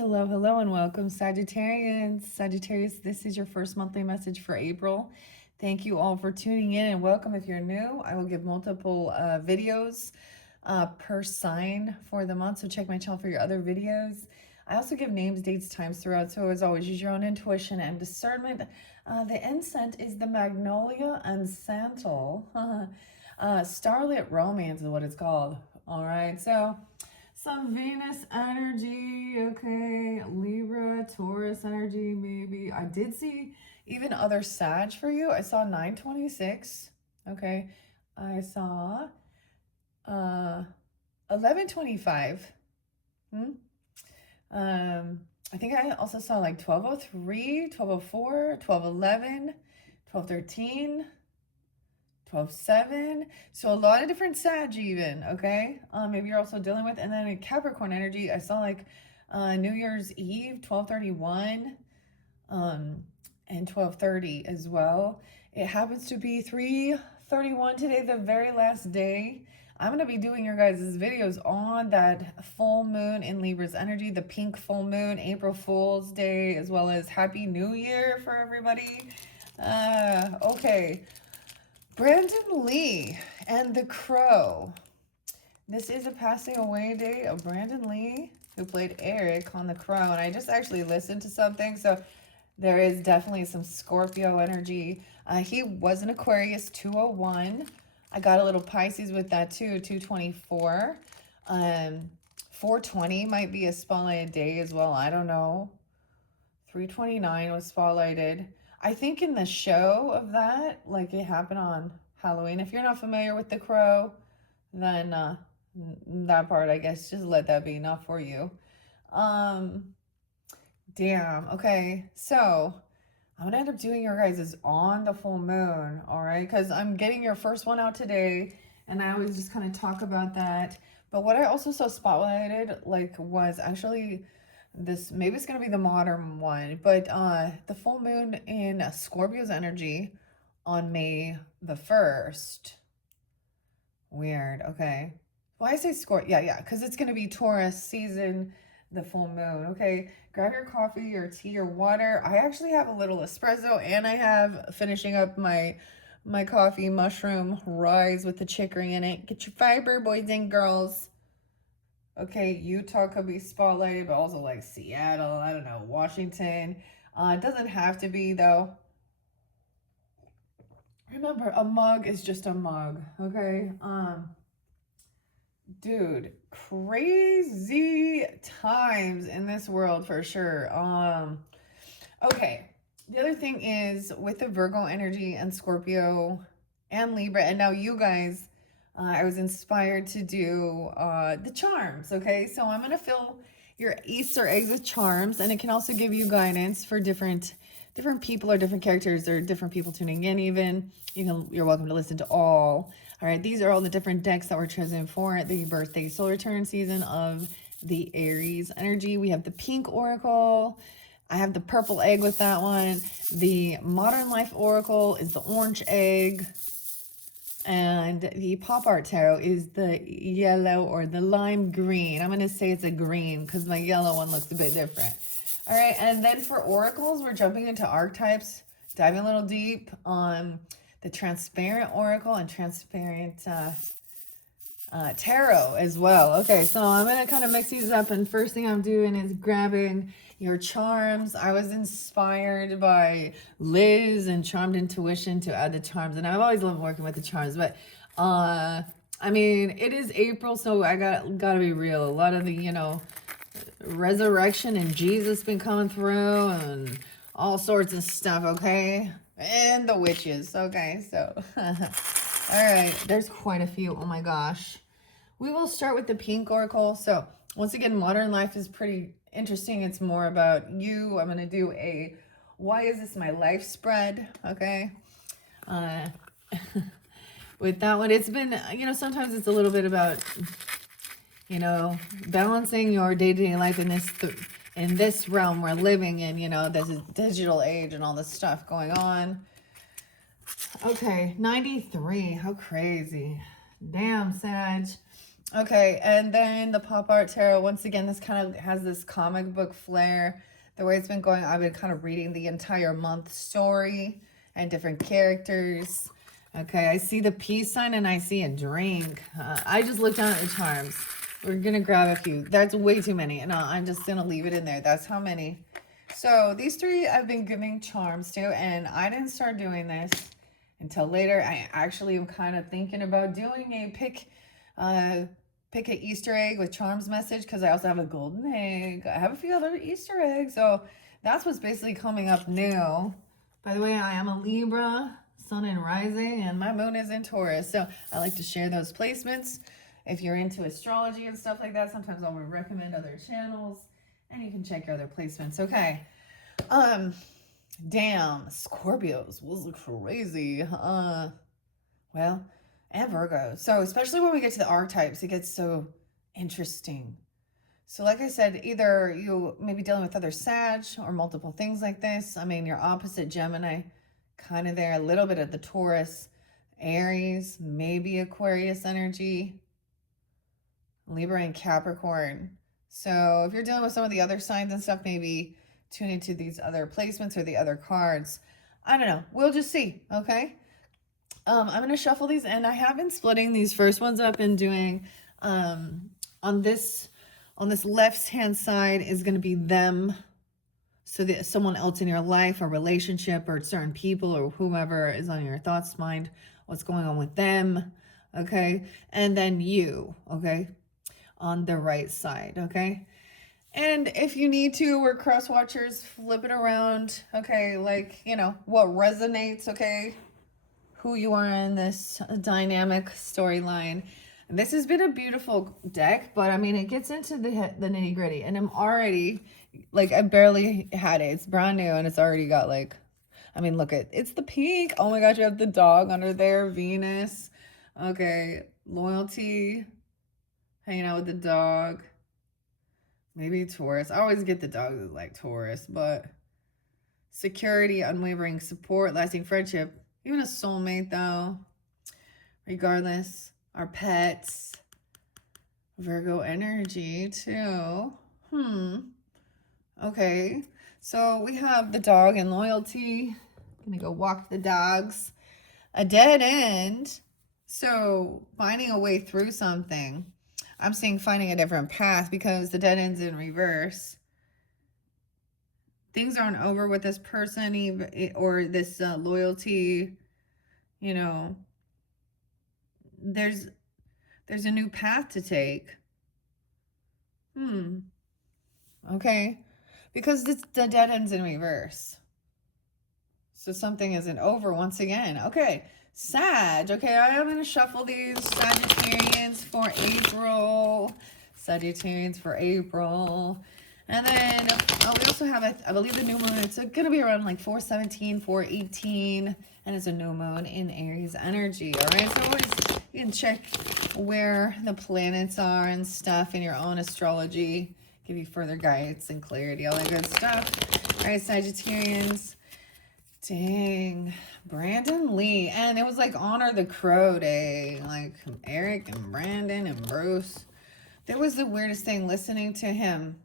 Hello, hello, and welcome, Sagittarians. Sagittarius, this is your first monthly message for April. Thank you all for tuning in and welcome if you're new. I will give multiple videos per sign for the month, so check my channel for your other videos. I also give names, dates, times throughout, so as always, use your own intuition and discernment. The incense is the Magnolia and Santal. Starlit Romance is what it's called. All right, so some Venus energy, okay, Libra, Taurus energy, maybe. I did see even other Sag for you. I saw 926, okay. I saw 1125. I think I also saw like 1203, 1204, 1211, 1213. 12/7. So a lot of different Sag even, okay? Maybe you're also dealing with, and then in Capricorn energy, I saw like New Year's Eve, 12/31, and 12/30 as well. It happens to be 3/31 today, the very last day. I'm going to be doing your guys' videos on that full moon in Libra's energy, the pink full moon, April Fool's Day, as well as Happy New Year for everybody. Okay. Brandon Lee and the Crow. This is a passing away day of Brandon Lee, who played Eric on The Crow. And I just actually listened to something, so there is definitely some Scorpio energy. He was an Aquarius 201. I got a little Pisces with that too, 224. 420 might be a spotlighted day as well. I don't know. 329 was spotlighted. I think in the show of that, like it happened on Halloween. If you're not familiar with The Crow, then that part, I guess, just let that be enough for you. Damn. Okay. So I'm going to end up doing your guys' on the full moon. All right. Because I'm getting your first one out today. And I always just kind of talk about that. But what I also saw spotlighted, like, was actually this, maybe it's going to be the modern one, but the full moon in Scorpio's energy on May the 1st. Weird. Okay. Why I say Scorpio? Yeah, because it's going to be Taurus season, the full moon. Okay. Grab your coffee or tea or water. I actually have a little espresso, and I have finishing up my coffee mushroom rise with the chicory in it. Get your fiber, boys and girls. Okay, Utah could be spotlighted, but also like Seattle, I don't know, Washington. It doesn't have to be though. Remember, a mug is just a mug, okay? Dude, crazy times in this world for sure. Okay. The other thing is with the Virgo energy and Scorpio and Libra, and now you guys, I was inspired to do the charms, okay? So I'm going to fill your Easter eggs with charms, and it can also give you guidance for different people or different characters or different people tuning in even. You're welcome to listen to all. All right, these are all the different decks that were chosen for the birthday soul return season of the Aries energy. We have the pink oracle. I have the purple egg with that one. The modern life oracle is the orange egg. And the pop art tarot is the yellow or the lime green. I'm going to say it's a green because my yellow one looks a bit different. All right, and then for oracles, we're jumping into archetypes, diving a little deep on the transparent oracle and transparent tarot as well. Okay, so I'm going to kind of mix these up, and first thing I'm doing is grabbing your charms. I was inspired by Liz and Charmed Intuition to add the charms, and I've always loved working with the charms, but I mean, it is April, so I gotta be real. A lot of the, resurrection and Jesus been coming through and all sorts of stuff, okay? And the witches, okay? So, all right, there's quite a few. Oh my gosh. We will start with the pink oracle. So, once again, modern life is pretty interesting. It's more about you. I'm going to do a why is this my life spread, okay? With that one, it's been, sometimes it's a little bit about, balancing your day-to-day life in this realm we're living in, this is digital age and all this stuff going on. Okay, 93, how crazy. Damn, Sag. Okay, and then the pop art tarot, once again, this kind of has this comic book flair. The way it's been going, I've been kind of reading the entire month story and different characters. Okay, I see the peace sign and I see a drink. I just looked down at the charms. We're going to grab a few. That's way too many. No, I'm just going to leave it in there. That's how many. So these three I've been giving charms to, and I didn't start doing this until later. I actually am kind of thinking about doing a pick an Easter egg with charms message, because I also have a golden egg. I have a few other Easter eggs. So that's what's basically coming up new. By the way, I am a Libra, sun and rising, and my moon is in Taurus. So I like to share those placements. If you're into astrology and stuff like that, sometimes I'll recommend other channels and you can check your other placements. Okay. Damn, Scorpios was crazy. Well, and Virgo. So especially when we get to the archetypes, it gets so interesting. So like I said, either you may be dealing with other Sag or multiple things like this. I mean, your opposite Gemini, kind of there, a little bit of the Taurus, Aries, maybe Aquarius energy, Libra and Capricorn. So if you're dealing with some of the other signs and stuff, maybe tune into these other placements or the other cards. I don't know. We'll just see. Okay. I'm going to shuffle these, and I have been splitting these first ones up and doing, on this left hand side is going to be them. So that someone else in your life, a relationship, or certain people, or whomever is on your thoughts, mind, what's going on with them. Okay. And then you, okay, on the right side. Okay. And if you need to, we're cross watchers, flip it around. Okay. Like, you know, what resonates. Okay. Who you are in this dynamic storyline. This has been a beautiful deck, but I mean, it gets into the nitty gritty, and I'm already, like, I barely had it. It's brand new, and it's already got, like, I mean, look it's the pink. Oh my gosh, you have the dog under there, Venus. Okay, loyalty, hanging out with the dog. Maybe Taurus. I always get the dogs as like Taurus, but security, unwavering support, lasting friendship. Even a soulmate, though. Regardless, our pets. Virgo energy, too. Okay. So we have the dog and loyalty. Gonna go walk the dogs. A dead end. So finding a way through something. I'm seeing finding a different path because the dead end's in reverse. Things aren't over with this person, even, or this loyalty. You know, there's a new path to take. Okay, because the dead end's in reverse, so something isn't over once again. Okay, Sag. Okay, I am gonna shuffle these Sagittarians for April. Sagittarians for April. And then we also have, I believe, the new moon. It's going to be around like 417, 418. And it's a new moon in Aries energy. All right. So always you can check where the planets are and stuff in your own astrology. Give you further guidance and clarity. All that good stuff. All right, Sagittarians. Dang. Brandon Lee. And it was like Honor the Crow Day. Like Eric and Brandon and Bruce. That was the weirdest thing listening to him.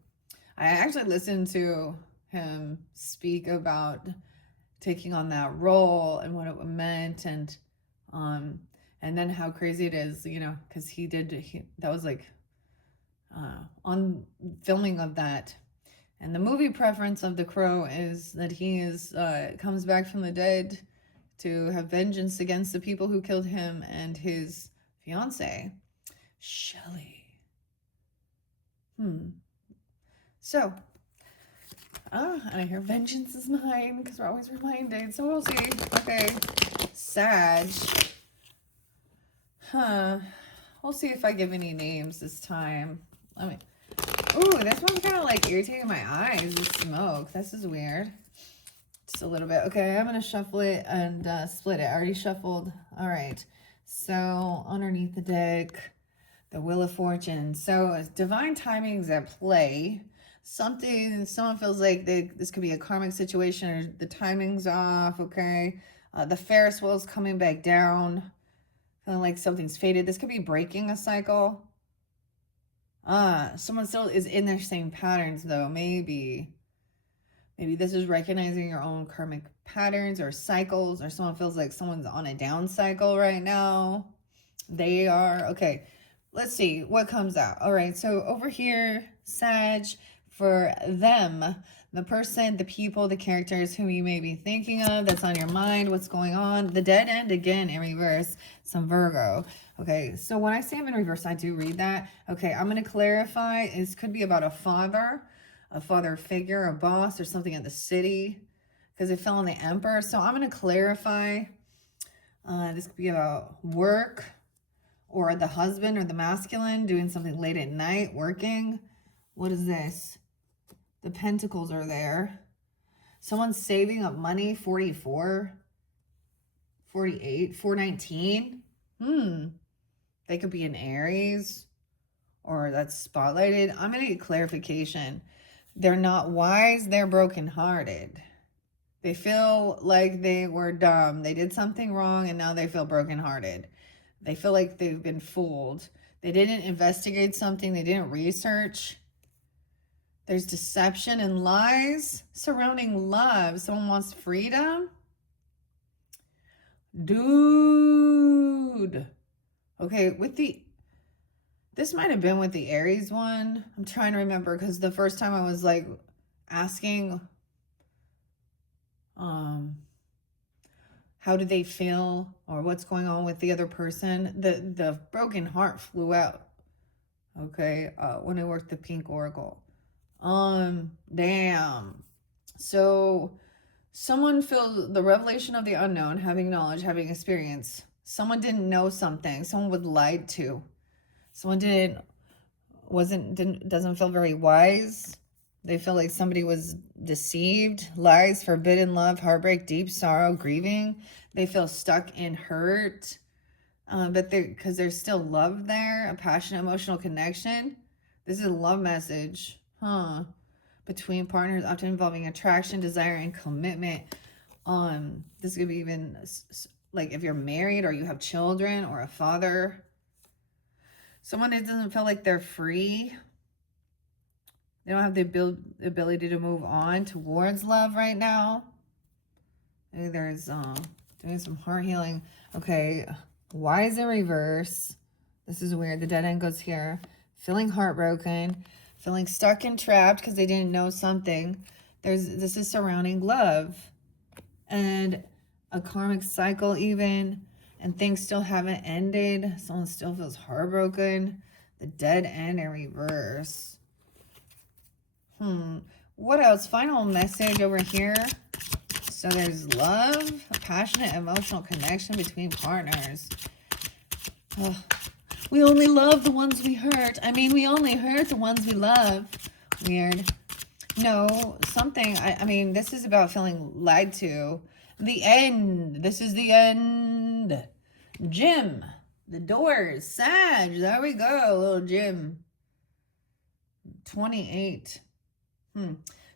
I actually listened to him speak about taking on that role and what it meant, and then how crazy it is, you know, because that was like on filming of that. And the movie preference of the Crow is that he comes back from the dead to have vengeance against the people who killed him and his fiance, Shelley. So, and I hear vengeance is mine, because we're always reminded. So we'll see. Okay, Sag. We'll see if I give any names this time. Ooh, this one's kind of like irritating my eyes, the smoke. This is weird. Just a little bit. Okay, I'm going to shuffle it and split it. I already shuffled. All right. So underneath the deck, the Wheel of Fortune. So divine timing's at play. Someone feels like this could be a karmic situation, or the timing's off. Okay. The Ferris wheel's coming back down. Feeling like something's faded. This could be breaking a cycle. Someone still is in their same patterns though. Maybe this is recognizing your own karmic patterns or cycles, or someone feels like someone's on a down cycle right now. They are. Okay, let's see what comes out. All right, so over here, Sag, for them, the person, the people, the characters whom you may be thinking of, that's on your mind, what's going on. The dead end again in reverse, some Virgo. Okay, so when I say I'm in reverse, I do read that. Okay, I'm going to clarify. This could be about a father figure, a boss, or something in the city, because it fell on the Emperor. So I'm going to clarify. This could be about work, or the husband or the masculine doing something late at night, working. What is this? The pentacles are there. Someone's saving up money, 44, 48, 419. They could be an Aries, or that's spotlighted. I'm going to get clarification. They're not wise, they're brokenhearted. They feel like they were dumb. They did something wrong and now they feel brokenhearted. They feel like they've been fooled. They didn't investigate something. They didn't research. There's deception and lies surrounding love. Someone wants freedom. Dude. Okay, this might have been with the Aries one. I'm trying to remember, because the first time I was like asking, how do they feel, or what's going on with the other person, the broken heart flew out. Okay, when I worked the Pink Oracle. Damn. So someone feels the revelation of the unknown, having knowledge, having experience. Someone didn't know something. Someone was lied to. Someone doesn't feel very wise. They feel like somebody was deceived. Lies, forbidden love, heartbreak, deep sorrow, grieving. They feel stuck in hurt. But because there's still love there, a passionate emotional connection. This is a love message. Between partners, often involving attraction, desire, and commitment. This could be even like if you're married or you have children or a father. Someone that doesn't feel like they're free. They don't have the ability to move on towards love right now. Maybe there's doing some heart healing. Okay, why is it reverse? This is weird. The dead end goes here. Feeling heartbroken. Feeling stuck and trapped because they didn't know something. This is surrounding love. And a karmic cycle even. And things still haven't ended. Someone still feels heartbroken. The dead end in reverse. What else? Final message over here. So there's love, a passionate emotional connection between partners. We only love the ones we hurt. I mean, we only hurt the ones we love. Weird. No, something. I mean, this is about feeling lied to. The end. This is the end. Jim. The doors. Sag. There we go. Little Jim. 28.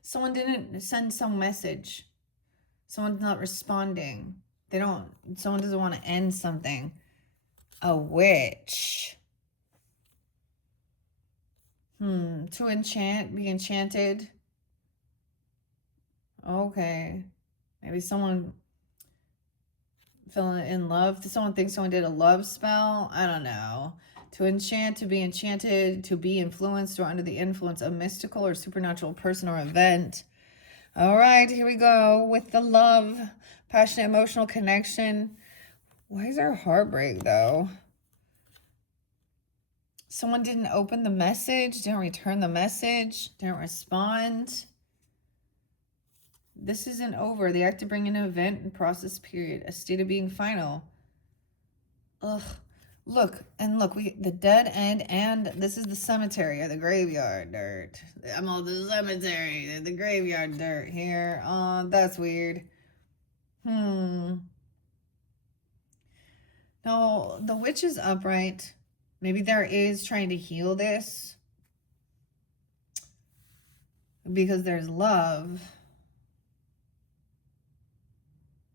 Someone didn't send some message. Someone's not responding. Someone doesn't want to end something. A witch. To enchant, be enchanted. Okay. Maybe someone feeling in love. Someone thinks someone did a love spell. I don't know. To enchant, to be enchanted, to be influenced or under the influence of mystical or supernatural person or event. All right, here we go with the love, passionate emotional connection. Why is there heartbreak though? Someone didn't open the message, didn't return the message, didn't respond. This isn't over. They have to bring an event and process period, a state of being final. Ugh. Look, the dead end, and this is the cemetery or the graveyard dirt. I'm all the cemetery, the graveyard dirt here. That's weird. No, the witch is upright. Maybe there is trying to heal this. Because there's love.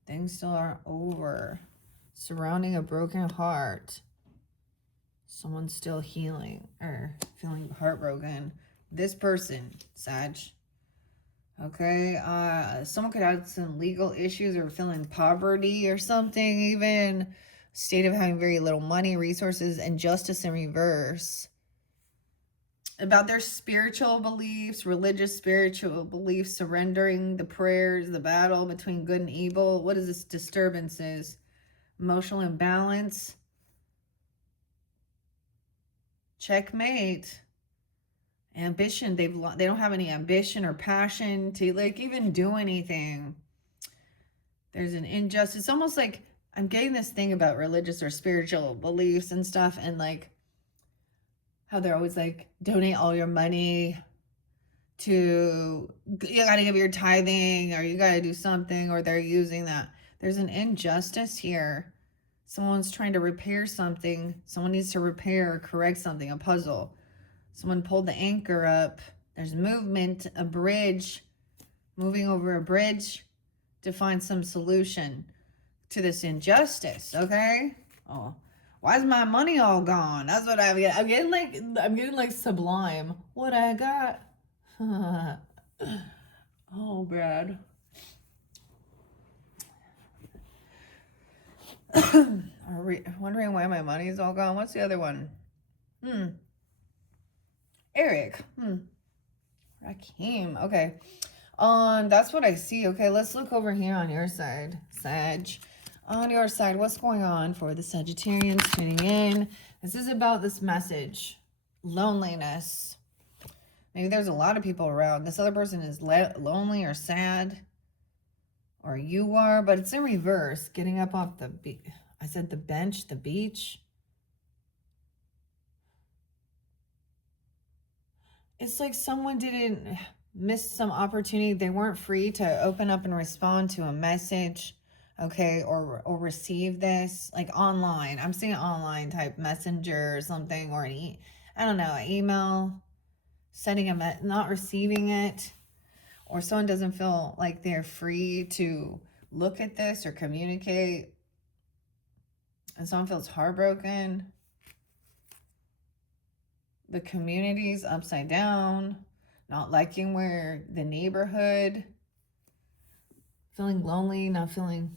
Things still aren't over. Surrounding a broken heart. Someone's still healing or feeling heartbroken. This person, Sag. Okay, someone could have some legal issues or feeling poverty or something, even state of having very little money, resources, and justice in reverse. About their spiritual beliefs, religious spiritual beliefs, surrendering the prayers, the battle between good and evil. What is this? Disturbances, emotional imbalance. Checkmate. Ambition. They don't have any ambition or passion to like even do anything. There's an injustice. It's almost like I'm getting this thing about religious or spiritual beliefs and stuff, and like how they're always like, donate all your money to, you got to give your tithing, or you got to do something, or they're using that. There's an injustice here. Someone's trying to repair something. Someone needs to repair or correct something, a puzzle. Someone pulled the anchor up. There's movement, a bridge, moving over a bridge to find some solution to this injustice, okay? Oh, why is my money all gone? That's what I'm getting like Sublime. What I got? Oh, Brad. Are we wondering why my money's all gone? What's the other one? Eric. Rakim. Okay. That's what I see. Okay, let's look over here on your side, Sag. On your side, what's going on for the Sagittarians tuning in? This is about this message. Loneliness. Maybe there's a lot of people around. This other person is lonely or sad. Or you are, but it's in reverse. Getting up off the I said the bench, the beach. It's like someone didn't miss some opportunity. They weren't free to open up and respond to a message, okay, or receive this, like online. I'm seeing online type messenger or something, or I don't know, an email, sending not receiving it, or someone doesn't feel like they're free to look at this or communicate, and someone feels heartbroken. The community's upside down, not liking where the neighborhood, feeling lonely, not feeling,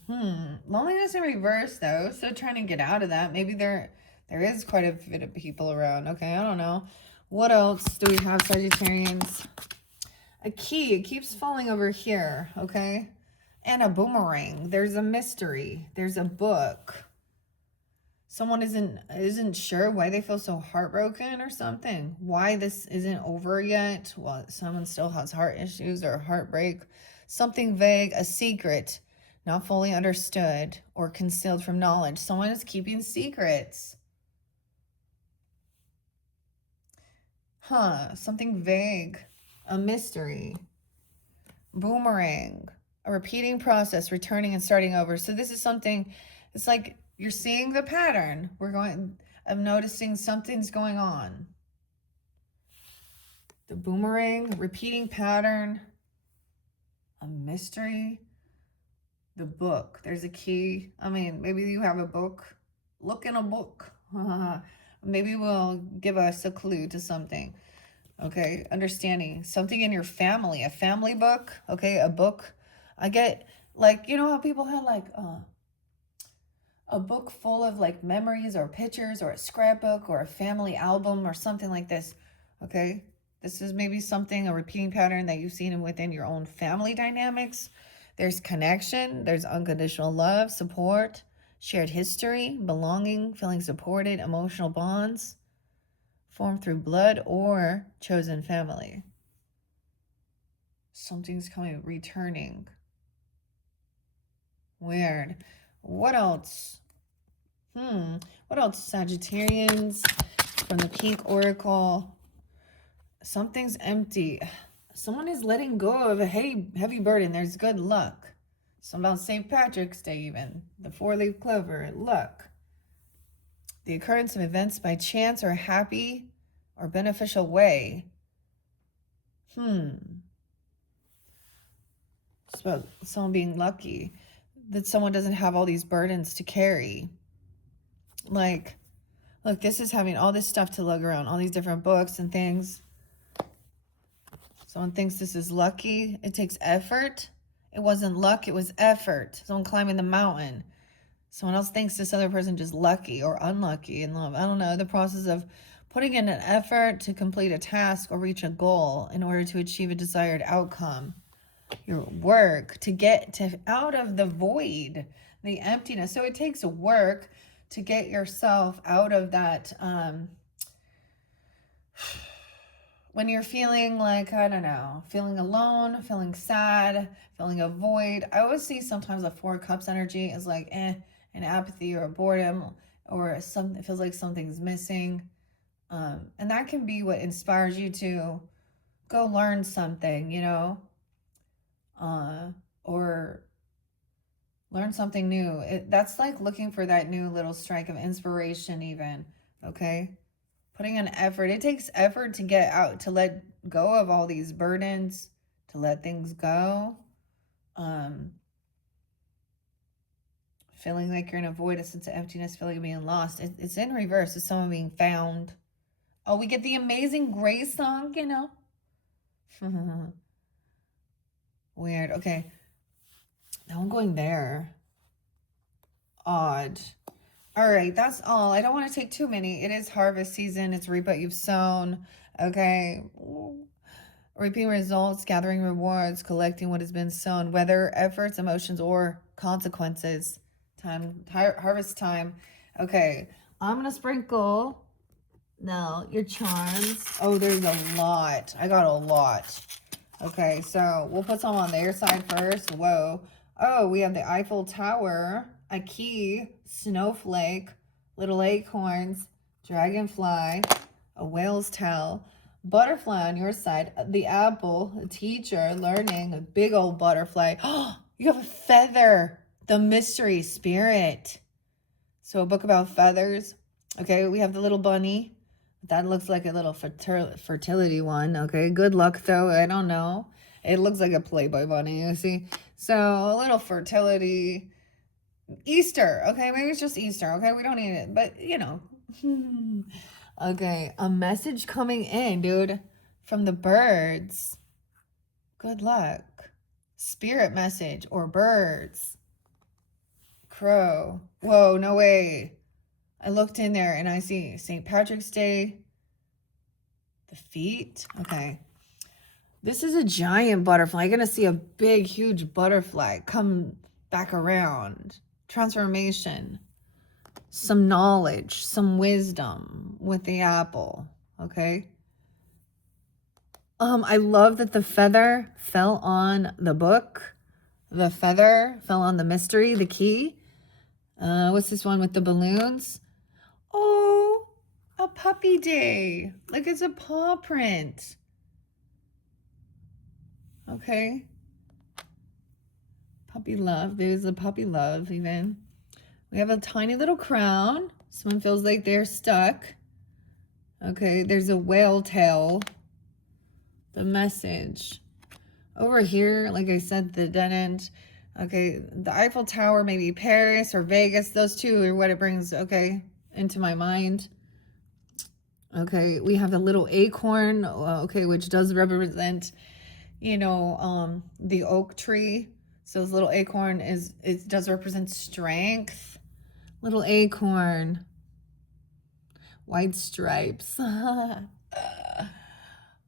loneliness in reverse though, so trying to get out of that. Maybe there is quite a bit of people around, okay, I don't know. What else do we have, Sagittarians? A key, it keeps falling over here, okay, and a boomerang. There's a mystery, there's a book. Someone isn't sure why they feel so heartbroken or something. Why this isn't over yet. Well, someone still has heart issues or heartbreak. Something vague, a secret, not fully understood or concealed from knowledge. Someone is keeping secrets. Something vague, a mystery. Boomerang, a repeating process, returning and starting over. So this is something, it's like, you're seeing the pattern. I'm noticing something's going on. The boomerang, repeating pattern, a mystery, the book. There's a key. I mean, maybe you have a book. Look in a book. Maybe will give us a clue to something. Okay, understanding something in your family, a family book. Okay, a book. I get like, you know how people had like, a book full of like memories or pictures or a scrapbook or a family album or something like this, okay? This is maybe something, a repeating pattern that you've seen within your own family dynamics. There's connection, there's unconditional love, support, shared history, belonging, feeling supported, emotional bonds formed through blood or chosen family. Something's coming, returning. Weird. What else? What else, Sagittarians? From the Pink Oracle. Something's empty. Someone is letting go of a heavy burden. There's good luck. Something about St. Patrick's Day even. The 4-leaf clover. Luck. The occurrence of events by chance or happy or beneficial way. It's about someone being lucky. That someone doesn't have all these burdens to carry. Like Look, this is having all this stuff to lug around, all these different books and things. Someone thinks this is lucky. It takes effort. It wasn't luck, it was effort. Someone climbing the mountain. Someone else thinks this other person just lucky or unlucky in love. I don't know. The process of putting in an effort to complete a task or reach a goal in order to achieve a desired outcome. Your work to get to out of the void, the emptiness. So it takes work to get yourself out of that, when you're feeling like, I don't know, feeling alone, feeling sad, feeling a void. I always see sometimes a 4 cups energy is like, an apathy or a boredom, or something, it feels like something's missing. And that can be what inspires you to go learn something, you know, or learn something new. That's like looking for that new little strike of inspiration even, okay? Putting an effort. It takes effort to get out, to let go of all these burdens, to let things go. Feeling like you're in a void, a sense of emptiness, feeling of being lost. It's in reverse. It's someone being found. Oh, we get the Amazing Grace song, you know? Weird. Okay. Now I'm going there. Odd. All right, that's all. I don't want to take too many. It is harvest season. It's reap what you've sown. Okay. Reaping results, gathering rewards, collecting what has been sown, whether efforts, emotions, or consequences. Harvest time. Okay. I'm going to sprinkle now your charms. Oh, there's a lot. I got a lot. Okay, so we'll put some on their side first. Whoa. Oh, we have the Eiffel Tower, a key, snowflake, little acorns, dragonfly, a whale's tail, butterfly on your side, the apple, a teacher, learning, a big old butterfly. Oh, you have a feather, the mystery spirit. So a book about feathers. Okay, we have the little bunny. That looks like a little fertility one. Okay, good luck though. I don't know. It looks like a Playboy bunny, you see? So a little fertility. Easter. Okay, maybe it's just Easter. Okay, we don't need it. But, you know. Okay, a message coming in, dude. From the birds. Good luck. Spirit message or birds. Crow. Whoa, no way. I looked in there and I see St. Patrick's Day. The feet. Okay. This is a giant butterfly. You're going to see a big, huge butterfly come back around. Transformation. Some knowledge. Some wisdom with the apple. Okay. I love that the feather fell on the book. The feather fell on the mystery, the key. What's this one with the balloons? Oh, a puppy day. Like it's a paw print. Okay. Puppy love. There's a puppy love even. We have a tiny little crown. Someone feels like they're stuck. Okay, there's a whale tail. The message. Over here, like I said, the dead end. Okay, the Eiffel Tower, maybe Paris or Vegas. Those two are what it brings, okay, into my mind. Okay, we have the little acorn, okay, which does represent, you know, the oak tree. So this little acorn it does represent strength. Little acorn. White stripes.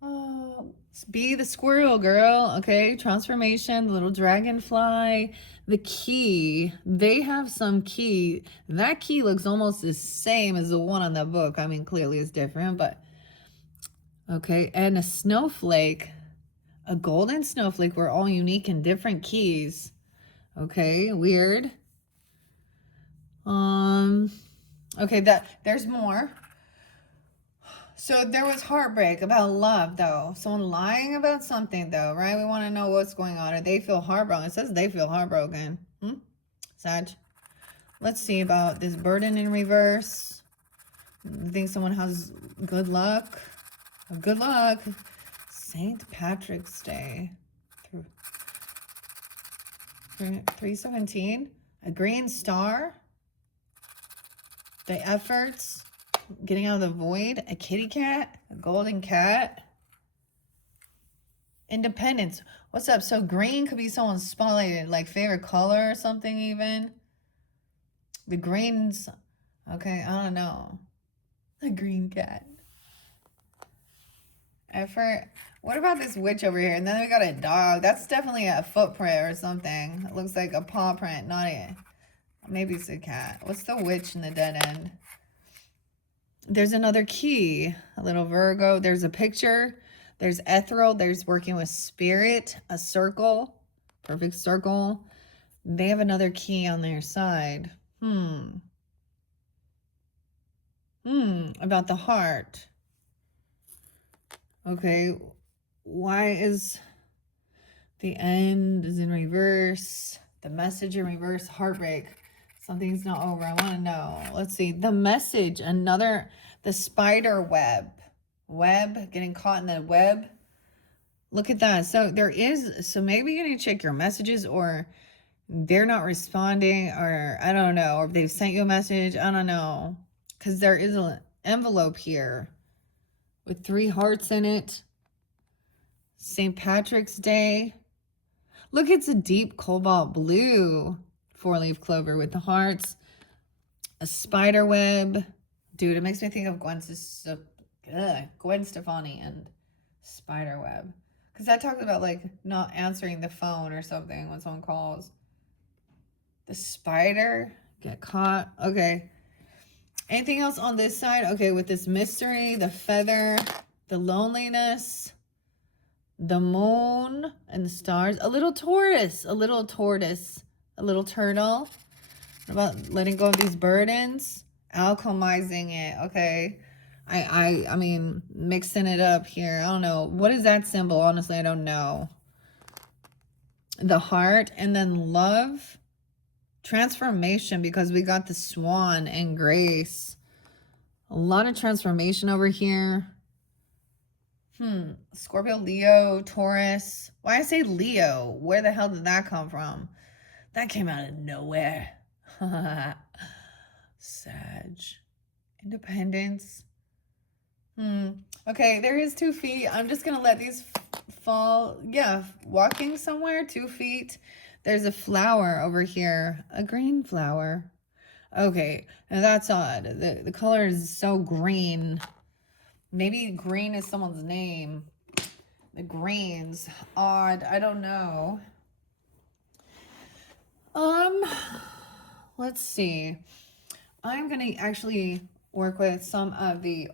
Oh, be the squirrel, girl. Okay, transformation, the little dragonfly, the key. They have some key. That key looks almost the same as the one on the book. I mean, clearly it's different, but okay. And a snowflake, a golden snowflake. We're all unique in different keys. Okay, weird. Okay, there's more. So there was heartbreak about love, though. Someone lying about something, though, right? We want to know what's going on. Or they feel heartbroken. It says they feel heartbroken. Sag. Let's see about this burden in reverse. I think someone has good luck. Good luck. St. Patrick's Day. 317. A green star. The efforts. Getting out of the void. A kitty cat. A golden cat. Independence. What's up? So green could be someone's spotlighted, like favorite color or something even. The greens. Okay, I don't know. The green cat. Effort. What about this witch over here? And then we got a dog. That's definitely a footprint or something. It looks like a paw print, not a... Maybe it's a cat. What's the witch in the dead end? There's another key. A little Virgo. There's a picture. There's ethereal. There's working with spirit. A circle. Perfect circle. They have another key on their side. About the heart. Okay. Why is the end is in reverse? The message in reverse. Heartbreak. Something's not over. I want to know. Let's see. The message. The spider web. Getting caught in the web. Look at that. So maybe you need to check your messages, or they're not responding, or I don't know, or if they've sent you a message. I don't know. Because there is an envelope here with 3 hearts in it. St. Patrick's Day. Look, it's a deep cobalt blue 4-leaf clover with the hearts. A spider web. Dude, it makes me think of Gwen Stefani and spider web. Because that talks about like not answering the phone or something when someone calls. The spider. Get caught. Okay. Anything else on this side? Okay, with this mystery, the feather, the loneliness, the moon and the stars. A little tortoise, a little turtle. What about letting go of these burdens? Alchemizing it. Okay. I mean, mixing it up here. I don't know. What is that symbol? Honestly, I don't know. The heart, and then love. Transformation, because we got the swan and grace. A lot of transformation over here. Scorpio, Leo, Taurus. Why I say Leo? Where the hell did that come from? That came out of nowhere. Sag. Independence. Okay, there is 2 feet. I'm just going to let these fall. Yeah, walking somewhere, 2 feet. There's a flower over here. A green flower. Okay, now that's odd. The color is so green. Maybe green is someone's name. The greens. Odd. I don't know. Let's see. I'm going to actually work with some of the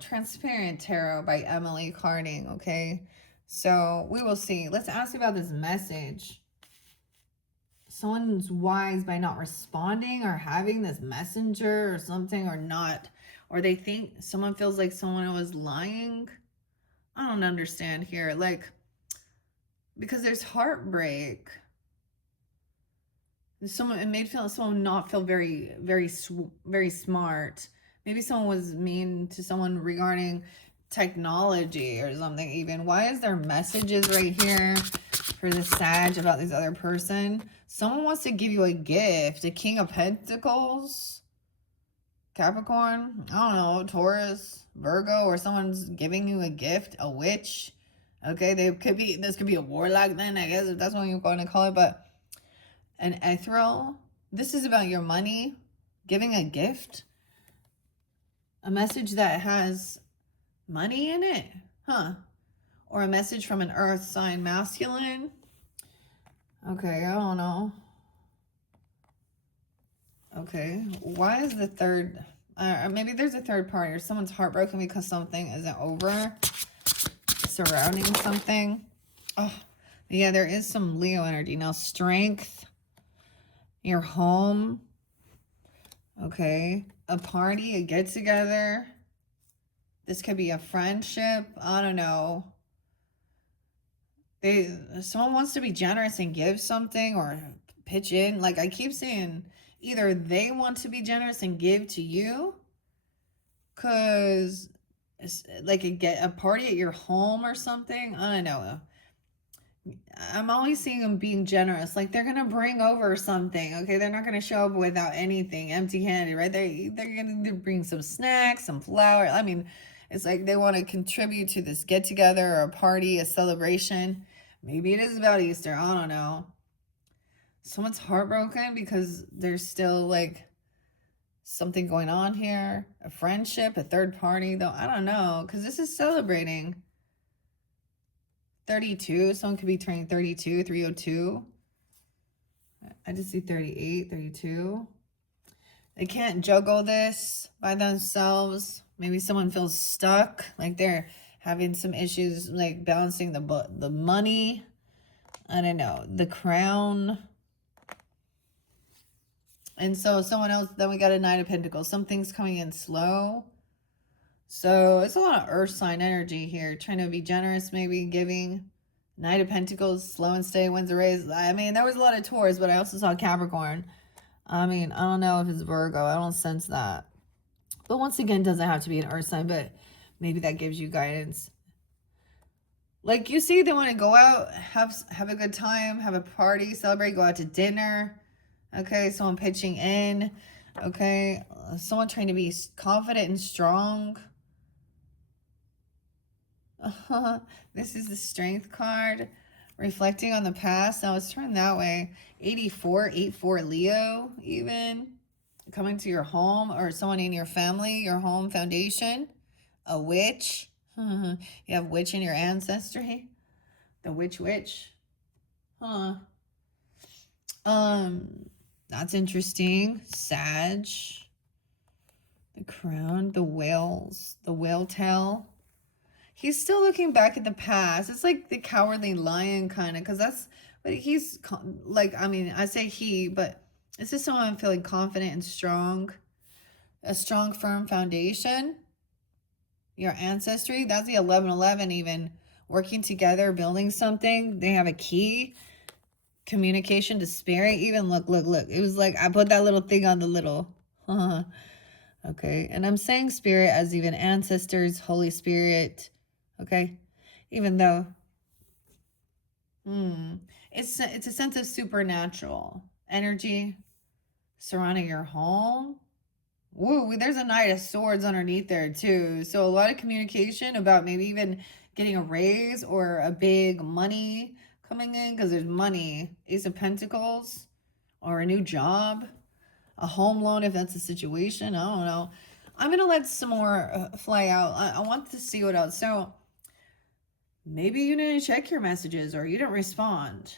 Transparent Tarot by Emily Carding, okay? So we will see. Let's ask about this message. Someone's wise by not responding or having this messenger or something, or not. Or they think someone feels like someone was lying. I don't understand here. Like, because there's heartbreak. It made someone not feel very, very, very smart. Maybe someone was mean to someone regarding technology or something even. Why is there messages right here for the Sag about this other person? Someone wants to give you a gift. A King of Pentacles. Capricorn, I don't know, Taurus, Virgo, or someone's giving you a gift, a witch. Okay, this could be a warlock then, I guess, if that's what you're going to call it. But an ethereal, this is about your money, giving a gift, a message that has money in it, or a message from an earth sign masculine. Okay, I don't know. Okay, why is the third, maybe there's a third party, or someone's heartbroken because something isn't over surrounding something. Oh, yeah, there is some Leo energy. Now, strength, your home, okay, a party, a get-together. This could be a friendship, I don't know. Someone wants to be generous and give something or pitch in. Like, I keep saying, either they want to be generous and give to you, because it's like a party at your home or something. I don't know. I'm always seeing them being generous. Like they're gonna bring over something. Okay, they're not gonna show up without anything, empty-handed, right? They're gonna bring some snacks, some flour. I mean, it's like they want to contribute to this get together or a party, a celebration. Maybe it is about Easter. I don't know. Someone's heartbroken because there's still like something going on here, a friendship, a third party, though. I don't know, because this is celebrating 32. Someone could be turning 32, 302. I just see 38, 32. They can't juggle this by themselves. Maybe someone feels stuck, like they're having some issues, like balancing the money. I don't know, the crown. And so someone else, then we got a Knight of Pentacles. Something's coming in slow. So it's a lot of earth sign energy here. Trying to be generous, maybe giving. Knight of Pentacles, slow and steady wins the race. I mean, there was a lot of Taurus, but I also saw Capricorn. I mean, I don't know if it's Virgo. I don't sense that. But once again, it doesn't have to be an earth sign, but maybe that gives you guidance. Like you see, they want to go out, have a good time, have a party, celebrate, go out to dinner. Okay, someone pitching in. Okay, someone trying to be confident and strong. This is the Strength card. Reflecting on the past. Now it's turned that way. 84, 84 Leo even. Coming to your home or someone in your family, your home foundation. A witch. You have witch in your ancestry. The witch. Huh. That's interesting. Sag. The crown. The whales. The whale tail. He's still looking back at the past. It's like the cowardly lion kind of, because that's, but he's like, I mean, I say he, but it's just someone feeling confident and strong. A strong, firm foundation. Your ancestry. That's the 1111 even. Working together, building something. They have a key. Communication to spirit. Even look. It was like, I put that little thing on the little. Okay. And I'm saying spirit as even ancestors, Holy Spirit. Okay, even though it's a sense of supernatural energy surrounding your home. Woo, there's a Knight of Swords underneath there too. So a lot of communication about maybe even getting a raise or a big money coming in, because there's money. Ace of Pentacles, or a new job, a home loan if that's the situation. I don't know. I'm gonna let some more fly out. I want to see what else. So maybe you didn't check your messages or you didn't respond.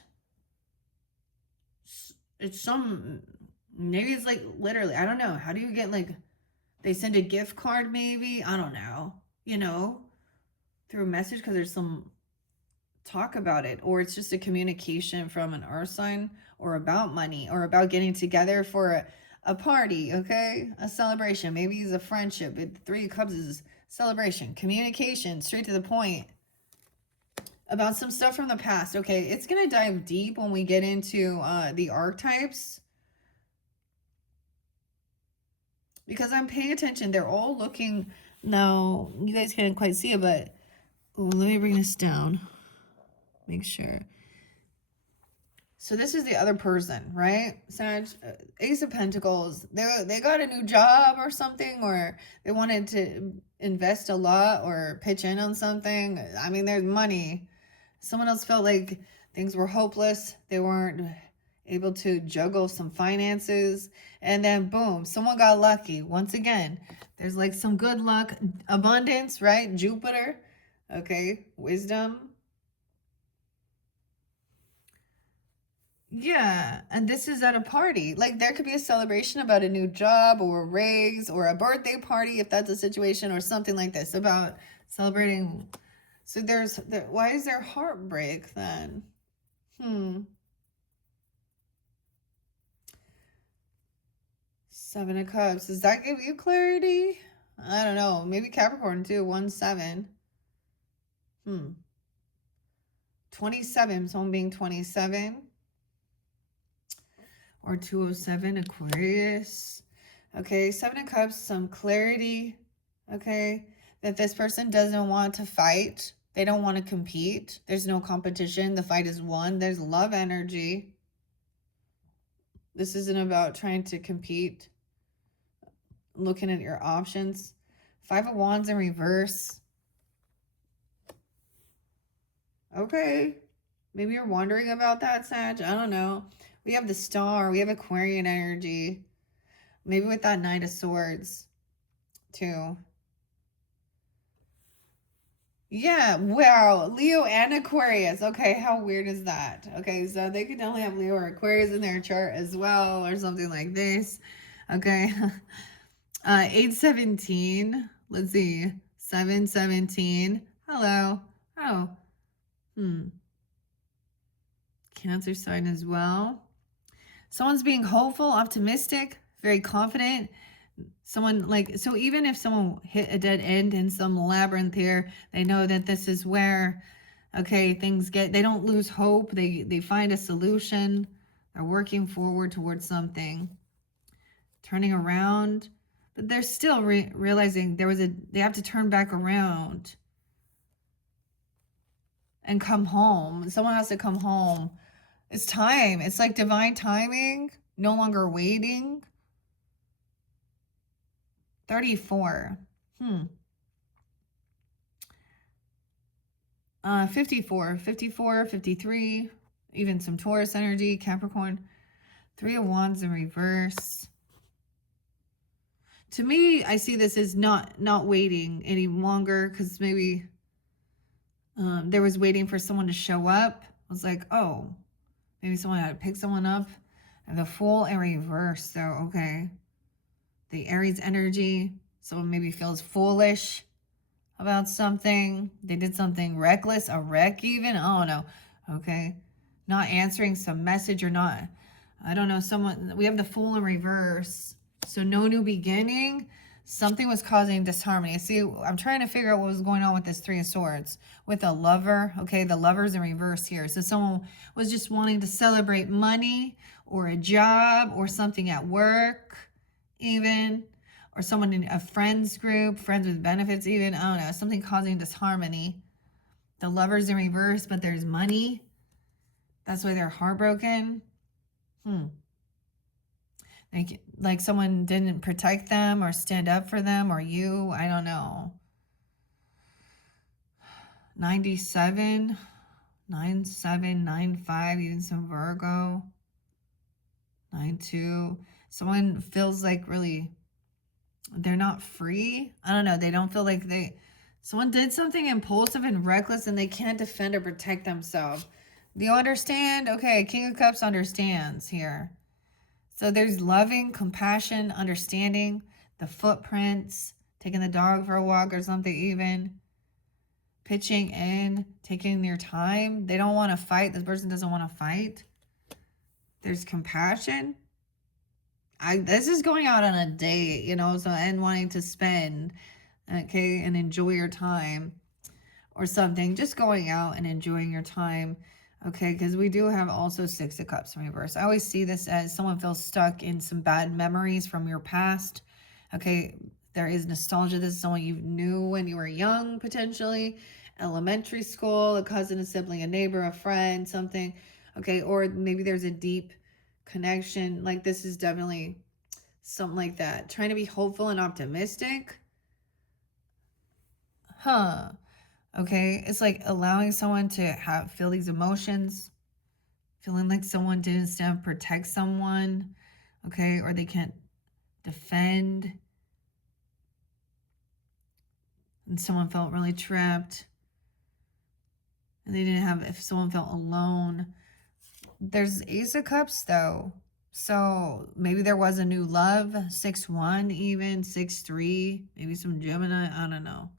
It's maybe it's like literally, I don't know. How do you get like, they send a gift card maybe? I don't know. You know, through a message because there's some talk about it. Or it's just a communication from an earth sign or about money or about getting together for a party, okay? A celebration. Maybe it's a friendship. Three of Cups is celebration, communication, straight to the point. About some stuff from the past. Okay, it's going to dive deep when we get into the archetypes. Because I'm paying attention. They're all looking... Now, you guys can't quite see it, but... Ooh, let me bring this down. Make sure. So this is the other person, right? Sag, Ace of Pentacles. They got a new job or something, or they wanted to invest a lot or pitch in on something. I mean, there's money. Someone else felt like things were hopeless. They weren't able to juggle some finances. And then boom, someone got lucky. Once again, there's like some good luck, abundance, right? Jupiter. Okay, wisdom. Yeah, and this is at a party. Like there could be a celebration about a new job or a raise or a birthday party if that's a situation, or something like this about celebrating. So why is there heartbreak then? Seven of Cups. Does that give you clarity? I don't know. Maybe Capricorn too. 1-7. 27. Someone being 27. Or 207. Aquarius. Okay. Seven of Cups. Some clarity. Okay. That this person doesn't want to fight. They don't want to compete. There's no competition. The fight is won. There's love energy. This isn't about trying to compete. Looking at your options. Five of Wands in reverse. Okay. Maybe you're wondering about that, Sag. I don't know. We have the Star. We have Aquarian energy. Maybe with that Knight of Swords, too. Yeah, wow. Leo and Aquarius. Okay, how weird is that? Okay, so they could definitely have Leo or Aquarius in their chart as well, or something like this. Okay. 817. Let's see. 717. Hello. Oh. Cancer sign as well. Someone's being hopeful, optimistic, very confident. Someone like, so even if someone hit a dead end in some labyrinth here, they know that this is where, okay, things get, they don't lose hope. They find a solution. They're working forward towards something, turning around, but they're still realizing they have to turn back around and come home. Someone has to come home. It's time. It's like divine timing. No longer waiting. 34. 54, 53, even some Taurus energy, Capricorn. 3 of Wands in reverse. To me, I see this as not waiting any longer, because maybe there was waiting for someone to show up. I was like, oh, maybe someone had to pick someone up. And the Fool in reverse. So, okay. The Aries energy. Someone maybe feels foolish about something. They did something reckless, a wreck even. I don't know. Okay. Not answering some message or not. I don't know. Someone, we have the Fool in reverse. So no new beginning. Something was causing disharmony. See, I'm trying to figure out what was going on with this 3 of Swords. With a lover. Okay, the Lover's in reverse here. So someone was just wanting to celebrate money or a job or something at work even. Or someone in a friends group, friends with benefits even. I don't know, something causing disharmony. The Lover's in reverse, but there's money. That's why they're heartbroken. Like someone didn't protect them or stand up for them, or you. I don't know. 97, 97, 95, even some Virgo. 92. Someone feels like really, they're not free. I don't know. They don't feel like someone did something impulsive and reckless and they can't defend or protect themselves. Do you understand? Okay, King of Cups understands here. So there's loving, compassion, understanding, the footprints, taking the dog for a walk or something even. Pitching in, taking your time. They don't want to fight. This person doesn't want to fight. There's compassion. This is going out on a date, you know, so, and wanting to spend, okay, and enjoy your time or something. Just going out and enjoying your time, okay, because we do have also 6 of Cups in reverse. I always see this as someone feels stuck in some bad memories from your past, okay. There is nostalgia. This is someone you knew when you were young, potentially. Elementary school, a cousin, a sibling, a neighbor, a friend, something, okay, or maybe there's a deep connection. Like this is definitely something like that. Trying to be hopeful and optimistic. Okay, it's like allowing someone to feel these emotions, feeling like someone didn't stand up, protect someone, okay, or they can't defend, and someone felt really trapped, and they didn't have, if someone felt alone. There's Ace of Cups though, so maybe there was a new love. 6-1 even, 6-3, maybe some Gemini, I don't know.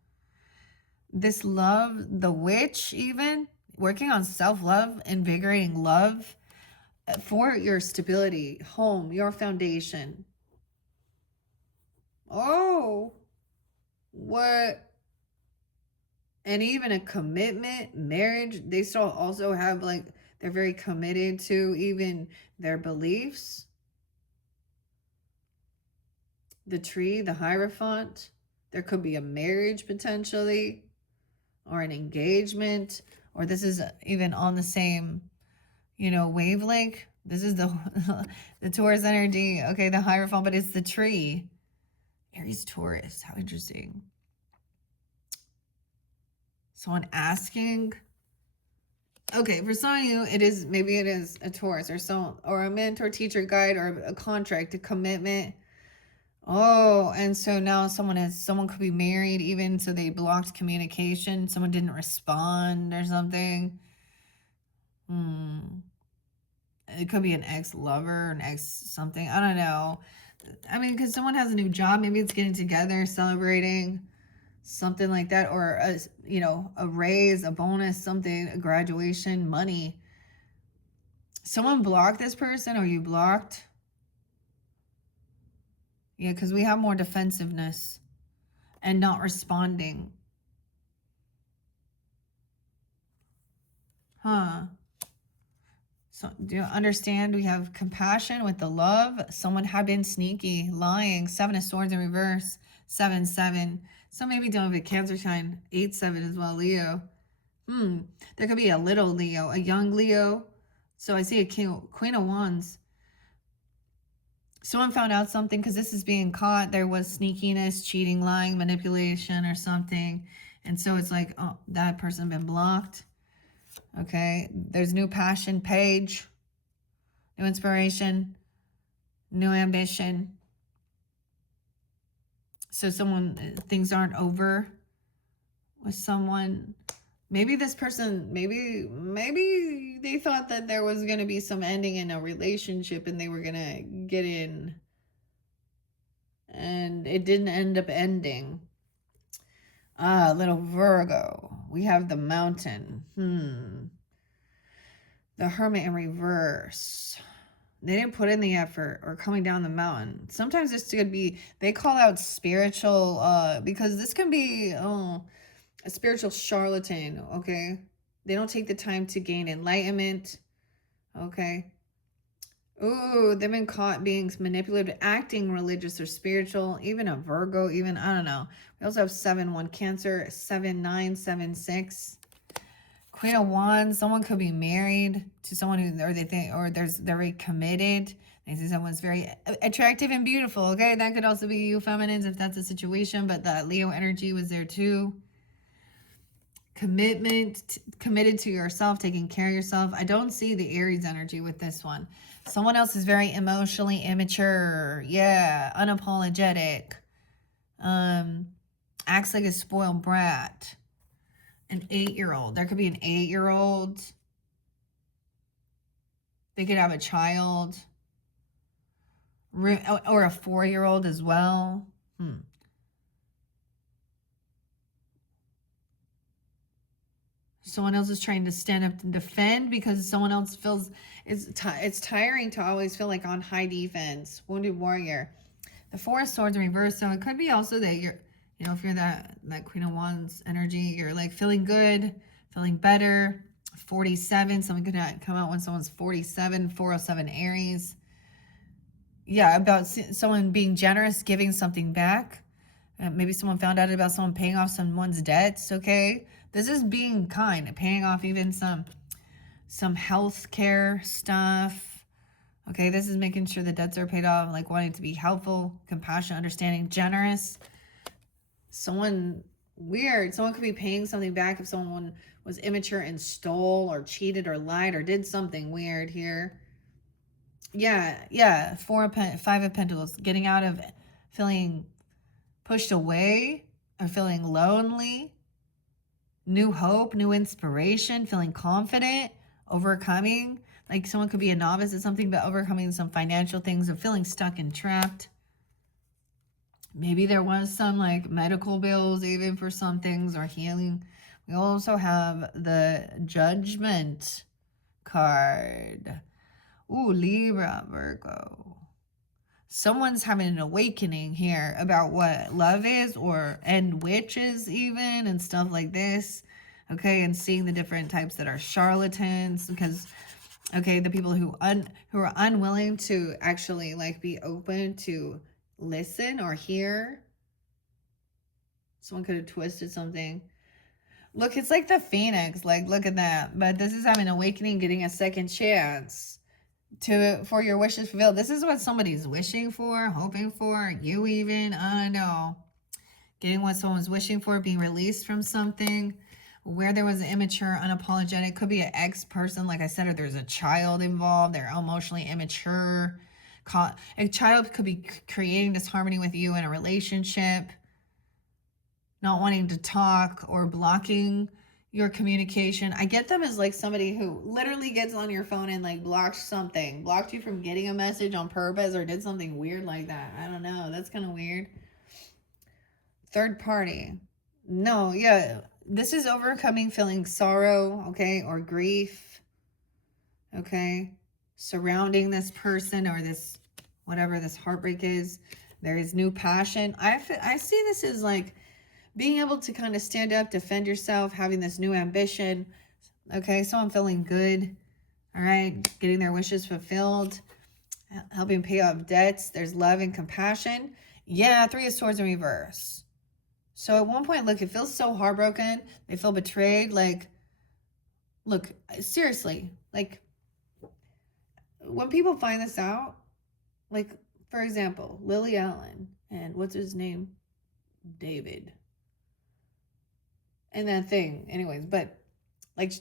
This love, the Witch even, working on self-love, invigorating love for your stability, home, your foundation. Oh, what? And even a commitment, marriage, they still also have like, they're very committed to even their beliefs. The Tree, the Hierophant, there could be a marriage potentially. or an engagement, or this is even on the same, you know, wavelength. This is the the Taurus energy. Okay, the Hierophant, but it's the tree. Aries, Taurus. How interesting. Someone asking. Okay, for some of you, maybe it is a Taurus or a mentor, teacher, guide, or a contract, a commitment. Oh, and so now someone could be married even, so they blocked communication. Someone didn't respond or something. It could be an ex-lover, an ex something. I don't know. I mean, because someone has a new job, maybe it's getting together, celebrating, something like that, or a raise, a bonus, something, a graduation, money. Someone blocked this person, or you blocked. Yeah, because we have more defensiveness and not responding. Huh. So do you understand? We have compassion with the love. Someone had been sneaky, lying. 7 of Swords in reverse. 7-7. So maybe don't have a Cancer sign. 8-7 as well, Leo. There could be a little Leo, a young Leo. So I see a Queen of Wands. Someone found out something because this is being caught. There was sneakiness, cheating, lying, manipulation, or something. And so it's like, oh, that person been blocked. Okay, there's new passion, page, new inspiration, new ambition. So things aren't over with someone. Maybe this person, maybe they thought that there was going to be some ending in a relationship and they were going to get in. And it didn't end up ending. Little Virgo. We have the Mountain. The Hermit in reverse. They didn't put in the effort, or coming down the mountain. Sometimes this could be, they call out spiritual, because this can be a spiritual charlatan, okay? They don't take the time to gain enlightenment, okay? Ooh, they've been caught being manipulated, acting religious or spiritual, even a Virgo, even, I don't know. We also have 7-1 Cancer, 7-9, 7-6. Queen of Wands, someone could be married to someone they're very committed. They see someone's very attractive and beautiful, okay? That could also be you feminines if that's a situation, but that Leo energy was there too. Committed to yourself, taking care of yourself. I don't see the Aries energy with this one. Someone else is very emotionally immature. Yeah, unapologetic. Acts like a spoiled brat. An 8-year-old. There could be an 8-year-old. They could have a child. Or a 4-year-old as well. Someone else is trying to stand up and defend because someone else feels it's tiring to always feel like on high defense. Wounded warrior. The 4 of Swords in reverse. So it could be also that you're, if you're that Queen of Wands energy, you're like feeling good, feeling better. 47. Someone could come out when someone's 47. 407 Aries. Yeah, about someone being generous, giving something back. Maybe someone found out about someone paying off someone's debts, okay? This is being kind, paying off even some health care stuff. Okay, this is making sure the debts are paid off, like wanting to be helpful, compassionate, understanding, generous. Someone weird. Someone could be paying something back if someone was immature and stole or cheated or lied or did something weird here. Yeah. 5 of Pentacles. Getting out of feeling pushed away or feeling lonely. New hope, new inspiration, feeling confident, overcoming. Like someone could be a novice at something, but overcoming some financial things or feeling stuck and trapped. Maybe there was some like medical bills even for some things, or healing. We also have the Judgment card. Ooh, Libra, Virgo. Someone's having an awakening here about what love is, and witches even, and stuff like this. Okay, and seeing the different types that are charlatans, because okay, the people who are unwilling to actually like be open to listen or hear. Someone could have twisted something. Look, it's like the phoenix. Like, look at that. But this is having an awakening, getting a second chance for your wishes fulfilled. This is what somebody's wishing for, hoping for, you even, I don't know. Getting what someone's wishing for, being released from something where there was an immature, unapologetic, could be an ex-person, like I said, or there's a child involved, they're emotionally immature. A child could be creating disharmony with you in a relationship, not wanting to talk or blocking your communication. I get them as like somebody who literally gets on your phone and like blocked you from getting a message on purpose or did something weird like that. I don't know. That's kind of weird. Third party. No, yeah. This is overcoming feeling sorrow, okay, or grief, okay, surrounding this person or this, whatever this heartbreak is. There is new passion. I see this as like being able to kind of stand up, defend yourself, having this new ambition, okay, so I'm feeling good, all right, getting their wishes fulfilled, helping pay off debts. There's love and compassion. Yeah, Three of Swords in reverse. So at one point, look, it feels so heartbroken. They feel betrayed. Like, look, seriously, like, when people find this out, like, for example, Lily Allen and what's his name? David. And that thing, anyways, but, like,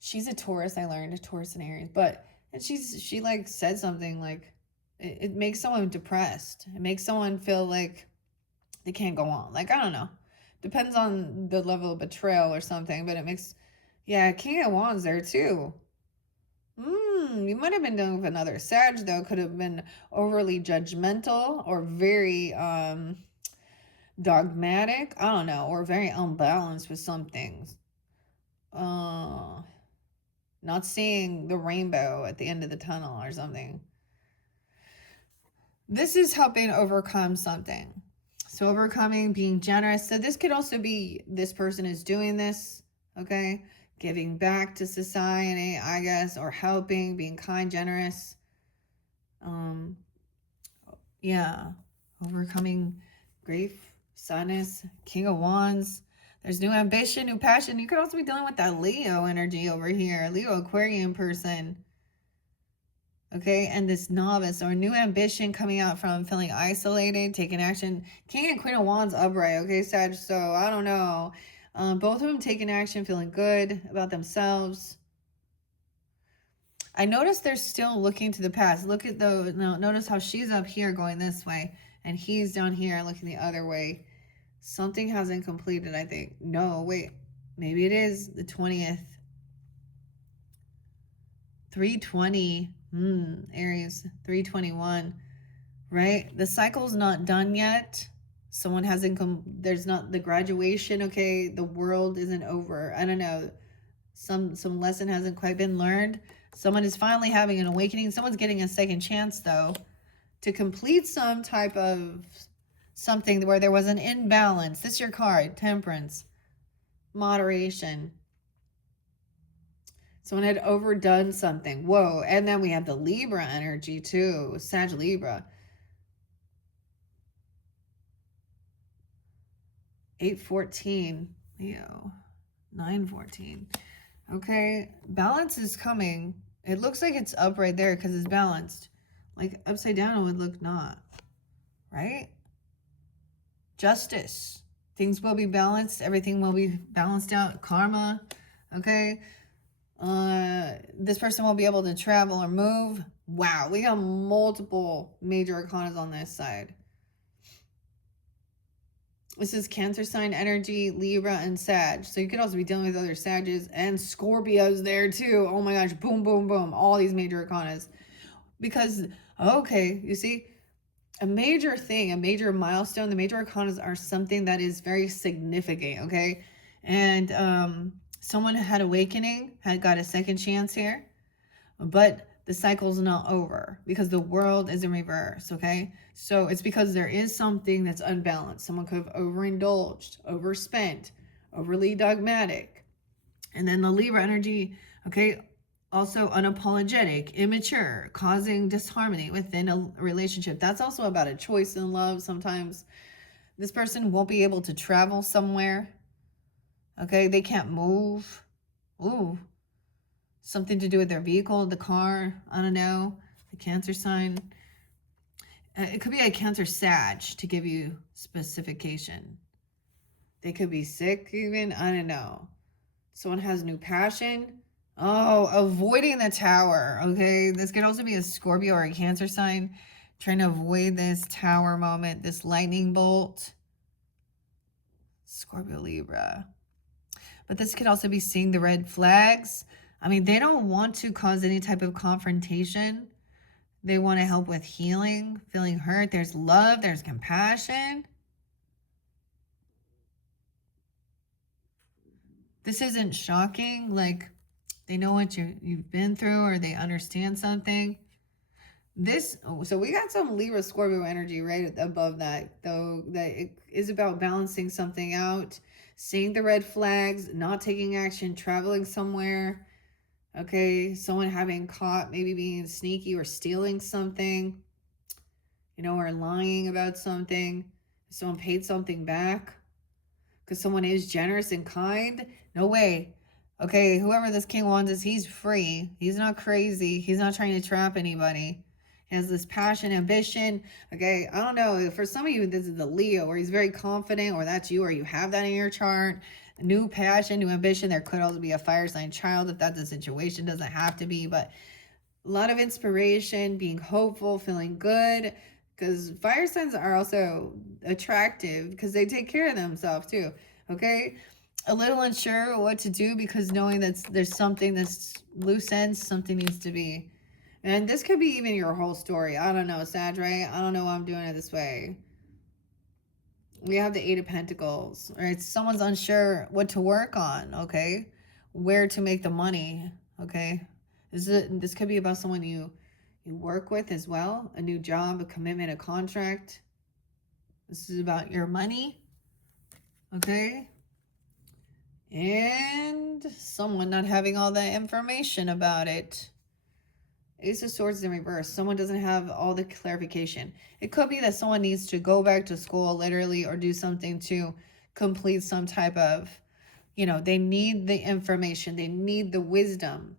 she's a Taurus, I learned, a Taurus and Aries, but, and she, like, said something, like, it makes someone depressed. It makes someone feel like they can't go on. Like, I don't know. Depends on the level of betrayal or something, but it makes, yeah, King of Wands there too. You might have been dealing with another Sag, though. Could have been overly judgmental or very dogmatic. I don't know. Or very unbalanced with some things. Not seeing the rainbow at the end of the tunnel or something. This is helping overcome something. So overcoming, being generous. So this could also be this person is doing this, okay? Giving back to society, I guess, or helping, being kind, generous. Yeah, overcoming grief, sadness, King of Wands. There's new ambition, new passion. You could also be dealing with that Leo energy over here, Leo Aquarian person. Okay, and this novice or new ambition coming out from feeling isolated, taking action. King and Queen of Wands upright, okay, Sag? So, I don't know. Both of them taking action, feeling good about themselves. I noticed they're still looking to the past. Look at the, no, notice how she's up here going this way, and he's down here looking the other way. Something hasn't completed, I think. No, wait. Maybe it is the 20th. 320. Aries, 321. Right? The cycle's not done yet. Someone hasn't come. There's not the graduation. Okay, the world isn't over. I don't know. Some lesson hasn't quite been learned. Someone is finally having an awakening. Someone's getting a second chance, though, to complete some type of something where there was an imbalance. This is your card, Temperance, moderation. Someone had overdone something. Whoa. And then we have the Libra energy, too. Sag Libra. 814. Leo. 914. Okay. Balance is coming. It looks like it's up right there because it's balanced. Like upside down, it would look not. Right? Justice. Things will be balanced. Everything will be balanced out. Karma. Okay. This person will be able to travel or move. Wow. We got multiple major arcanas on this side. This is Cancer sign energy, Libra, and Sag. So you could also be dealing with other Sages and Scorpios there too. Oh my gosh. Boom, boom, boom. All these major arcanas. Because, okay, you see, a major thing, a major milestone, the major arcanas are something that is very significant, okay? And someone had awakening, had got a second chance here, but the cycle's not over because the world is in reverse, okay? So it's because there is something that's unbalanced. Someone could have overindulged, overspent, overly dogmatic. And then the Libra energy, okay, also unapologetic, immature, causing disharmony within a relationship. That's also about a choice in love. Sometimes this person won't be able to travel somewhere. Okay, they can't move. Ooh, something to do with their vehicle, the car. I don't know. The Cancer sign. It could be a Cancer Sag to give you specification. They could be sick even. I don't know. Someone has new passion. Oh, avoiding the tower. Okay, this could also be a Scorpio or a Cancer sign trying to avoid this tower moment, this lightning bolt. Scorpio, Libra. But this could also be seeing the red flags. I mean, they don't want to cause any type of confrontation. They want to help with healing, feeling hurt. There's love, there's compassion. This isn't shocking. Like, they know what you've been through, or they understand something. So we got some Libra Scorpio energy right above that, though, that it is about balancing something out, seeing the red flags, not taking action, traveling somewhere. Okay, someone having caught, maybe being sneaky or stealing something, or lying about something. Someone paid something back because someone is generous and kind. No way. Okay, whoever this King Wands is, he's free. He's not crazy. He's not trying to trap anybody. He has this passion, ambition. Okay, I don't know. For some of you, this is the Leo, where he's very confident, or that's you, or you have that in your chart. New passion, new ambition. There could also be a fire sign child if that's the situation. Doesn't have to be, but a lot of inspiration, being hopeful, feeling good. Because fire signs are also attractive because they take care of themselves too. Okay, a little unsure what to do because knowing that there's something that's loose ends, something needs to be. And this could be even your whole story. I don't know, Sag, right? I don't know why I'm doing it this way. We have the Eight of Pentacles, right? Someone's unsure what to work on, okay? Where to make the money, okay? This could be about someone you work with as well. A new job, a commitment, a contract. This is about your money, okay? And someone not having all the information about it. Ace of Swords in reverse. Someone doesn't have all the clarification. It could be that someone needs to go back to school literally, or do something to complete some type of, they need the information. They need the wisdom.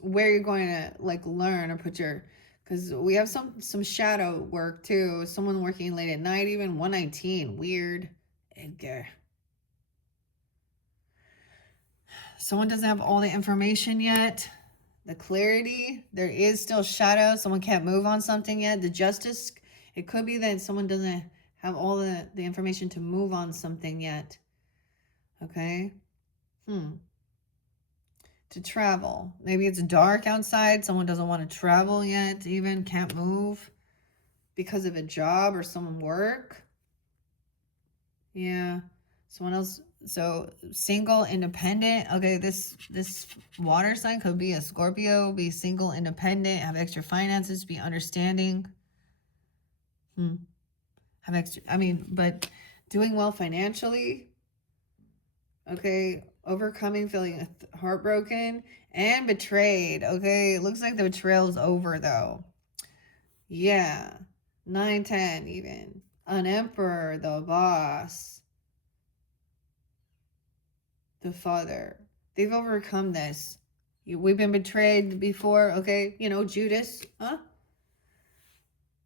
Where you're going to learn or put your, because we have some shadow work too. Someone working late at night, even 119. Weird. Edgar. Someone doesn't have all the information yet. The clarity, there is still shadow. Someone can't move on something yet. The justice, it could be that someone doesn't have all the information to move on something yet. Okay. To travel. Maybe it's dark outside. Someone doesn't want to travel yet, even can't move because of a job or some work. Yeah. Someone else. So single, independent. Okay, this water sign could be a Scorpio, be single, independent, have extra finances, be understanding. Have extra, but doing well financially. Okay, overcoming feeling heartbroken and betrayed. Okay, it looks like the betrayal is over though. Yeah, 9-10 even. An emperor, the boss. The father. They've overcome this. We've been betrayed before, okay? Judas, huh?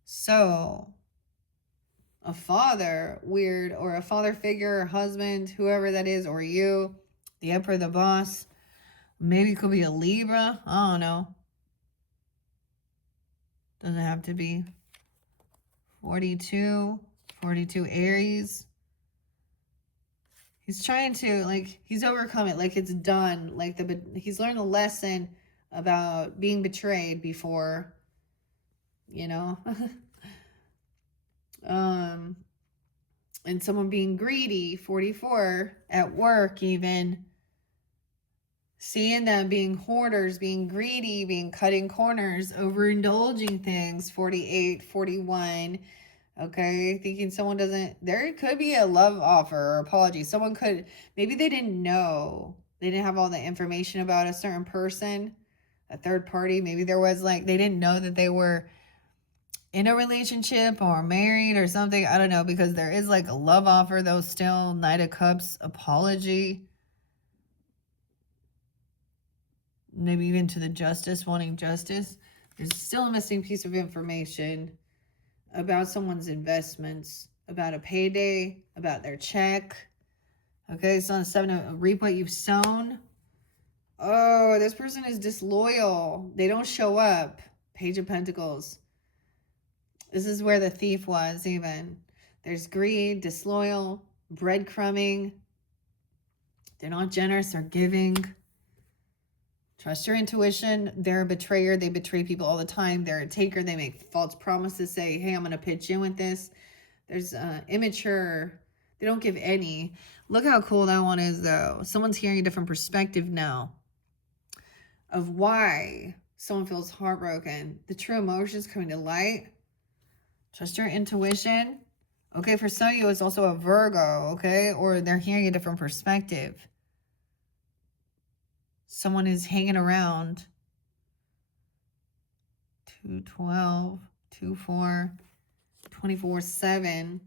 So, a father, weird, or a father figure, or husband, whoever that is, or you, the emperor, the boss. Maybe it could be a Libra. I don't know. Doesn't have to be. 42 Aries. He's trying to, he's overcome it, it's done. He's learned the lesson about being betrayed before, and someone being greedy, 44, at work even. Seeing them being hoarders, being greedy, being cutting corners, overindulging things, 48, 41. Okay, thinking someone doesn't, there could be a love offer or apology. Someone could, maybe they didn't know, they didn't have all the information about a certain person, a third party. Maybe there was they didn't know that they were in a relationship or married or something. I don't know, because there is like a love offer though still. Knight of Cups, apology. Maybe even to the justice, wanting justice. There's still a missing piece of information about someone's investments, about a payday, about their check. Okay, it's on the 7 of reap what you've sown. Oh, this person is disloyal. They don't show up. Page of Pentacles. This is where the thief was even. There's greed, disloyal, breadcrumbing. They're not generous or giving. Trust your intuition. They're a betrayer. They betray people all the time. They're a taker. They make false promises. Say, hey, I'm going to pitch in with this. There's immature. They don't give any. Look how cool that one is, though. Someone's hearing a different perspective now of why someone feels heartbroken. The true emotions coming to light. Trust your intuition. Okay, for some of you, it's also a Virgo, okay? Or they're hearing a different perspective. Someone is hanging around. 212, 24, 24/7.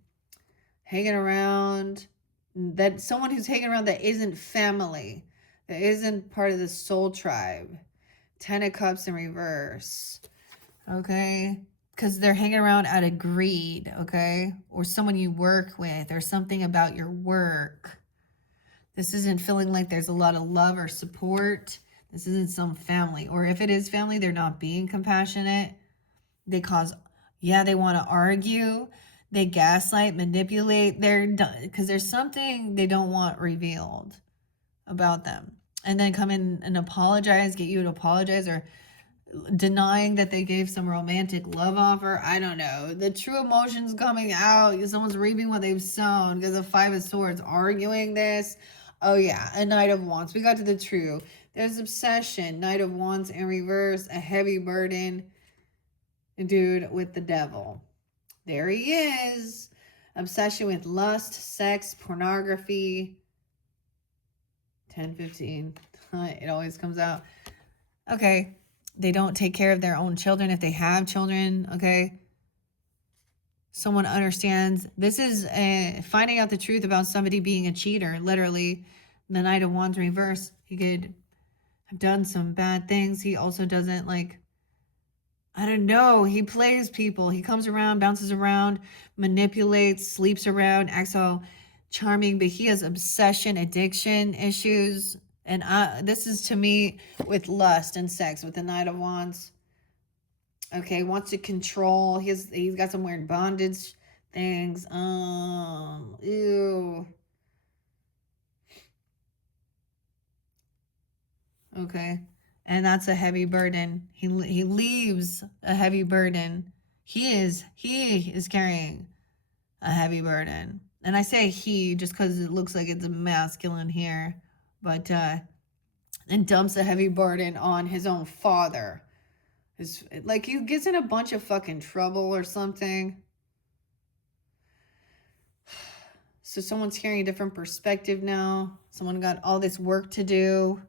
Hanging around. That someone who's hanging around that isn't family. That isn't part of the soul tribe. 10 of Cups in reverse. Okay? Because they're hanging around out of greed, okay? Or someone you work with, or something about your work. This isn't feeling like there's a lot of love or support. This isn't some family. Or if it is family, they're not being compassionate. They cause, yeah, they want to argue. They gaslight, manipulate. They're done because there's something they don't want revealed about them. And then come in and apologize, get you to apologize, or denying that they gave some romantic love offer. I don't know. The true emotions coming out. Someone's reaping what they've sown because the 5 of Swords arguing this. Oh yeah, a Knight of Wands. We got to the true. There's obsession. Knight of Wands in reverse. A heavy burden. Dude with the devil. There he is. Obsession with lust, sex, pornography. 10-15. It always comes out. Okay. They don't take care of their own children if they have children, okay? Someone understands. This is finding out the truth about somebody being a cheater, literally. The Knight of Wands reverse. He could have done some bad things. He also doesn't, like, I don't know. He plays people. He comes around, bounces around, manipulates, sleeps around, acts all charming, but he has obsession, addiction issues. And this is to me with lust and sex with the Knight of Wands. Okay, wants to control. He's got some weird bondage things. Ew. Okay, and that's a heavy burden. He leaves a heavy burden. He is carrying a heavy burden. And I say he just because it looks like it's a masculine here, but and dumps a heavy burden on his own father. It's like he gets in a bunch of fucking trouble or something. So someone's hearing a different perspective now. Someone got all this work to do.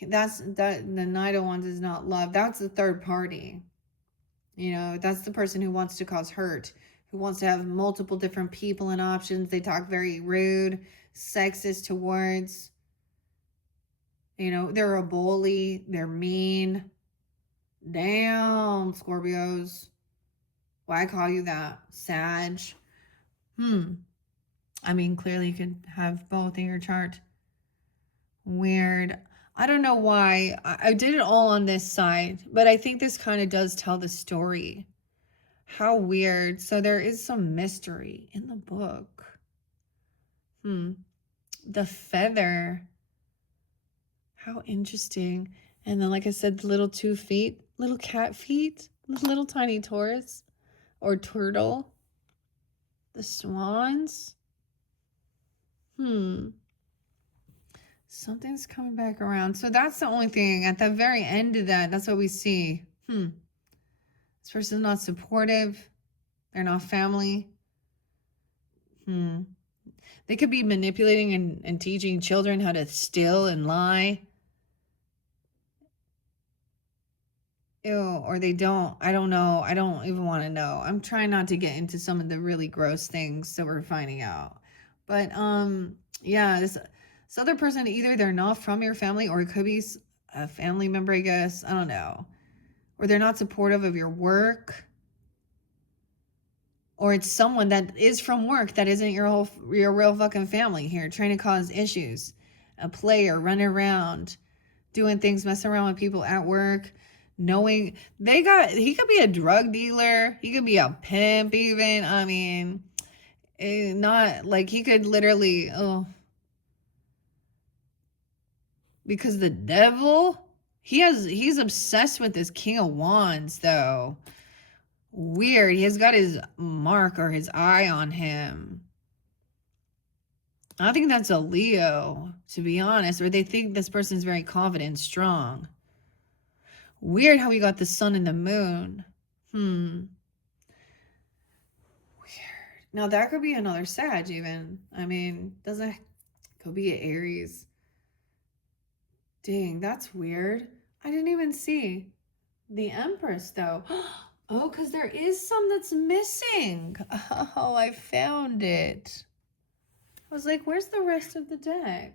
The Knight of Wands is not love. That's the third party. You know, that's the person who wants to cause hurt, who wants to have multiple different people and options. They talk very rude, sexist towards. You know, they're a bully. They're mean. Damn, Scorpios. Why call you that? Sag. I mean, clearly you could have both in your chart. Weird. I don't know why. I did it all on this side, but I think this kind of does tell the story. How weird. So there is some mystery in the book. The feather. How interesting. And then, like I said, the little 2 feet, little cat feet, little tiny Taurus or turtle. The swans. Something's coming back around. So that's the only thing. At the very end of that, that's what we see. This person's not supportive. They're not family. They could be manipulating and teaching children how to steal and lie. Ew, or they don't. I don't know. I don't even want to know. I'm trying not to get into some of the really gross things that we're finding out. But yeah, this other person, either they're not from your family or it could be a family member, I guess. I don't know. Or they're not supportive of your work. Or it's someone that is from work that isn't your real fucking family here, trying to cause issues. A player running around, doing things, messing around with people at work, knowing he could be a drug dealer, he could be a pimp even. I mean, not like he could literally, because the devil, he's obsessed with this King of Wands though. Weird. He has got his mark or his eye on him. I think that's a Leo, to be honest, or they think this person's very confident and strong. Weird how we got the sun and the moon. Weird. Now that could be another Sag even. I mean, doesn't could be an Aries. Dang, that's weird. I didn't even see the Empress though. Oh, because there is some that's missing. Oh, I found it. I was like, where's the rest of the deck?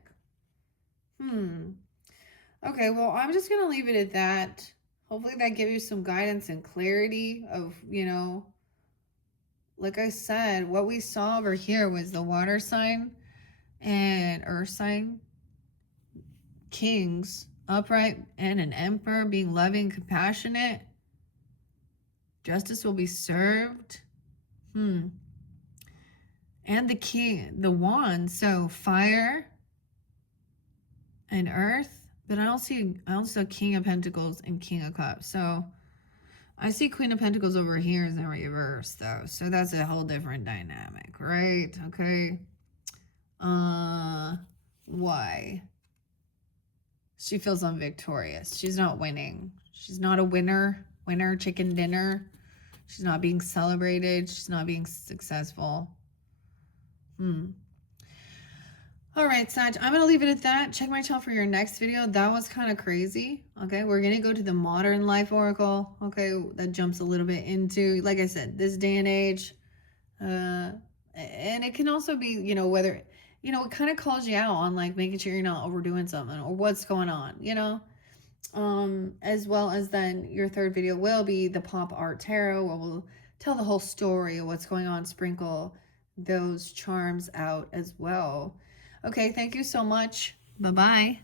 Okay, well, I'm just going to leave it at that. Hopefully that gives you some guidance and clarity of, like I said, what we saw over here was the water sign and earth sign, kings, upright, and an emperor being loving, compassionate. Justice will be served. And the king, the wand, so fire and earth, but I don't see King of Pentacles and King of Cups. So I see Queen of Pentacles over here is in reverse though. So that's a whole different dynamic, right? Okay. Why? She feels unvictorious. She's not winning. She's not a winner chicken dinner. She's not being celebrated. She's not being successful. All right, Sag, I'm going to leave it at that. Check my channel for your next video. That was kind of crazy. Okay, we're going to go to the modern life oracle. Okay, that jumps a little bit into, like I said, this day and age. And it can also be, whether, it kind of calls you out on like making sure you're not overdoing something or what's going on, as well as then your third video will be the pop art tarot, where we'll tell the whole story of what's going on, sprinkle those charms out as well. Okay, thank you so much. Bye-bye.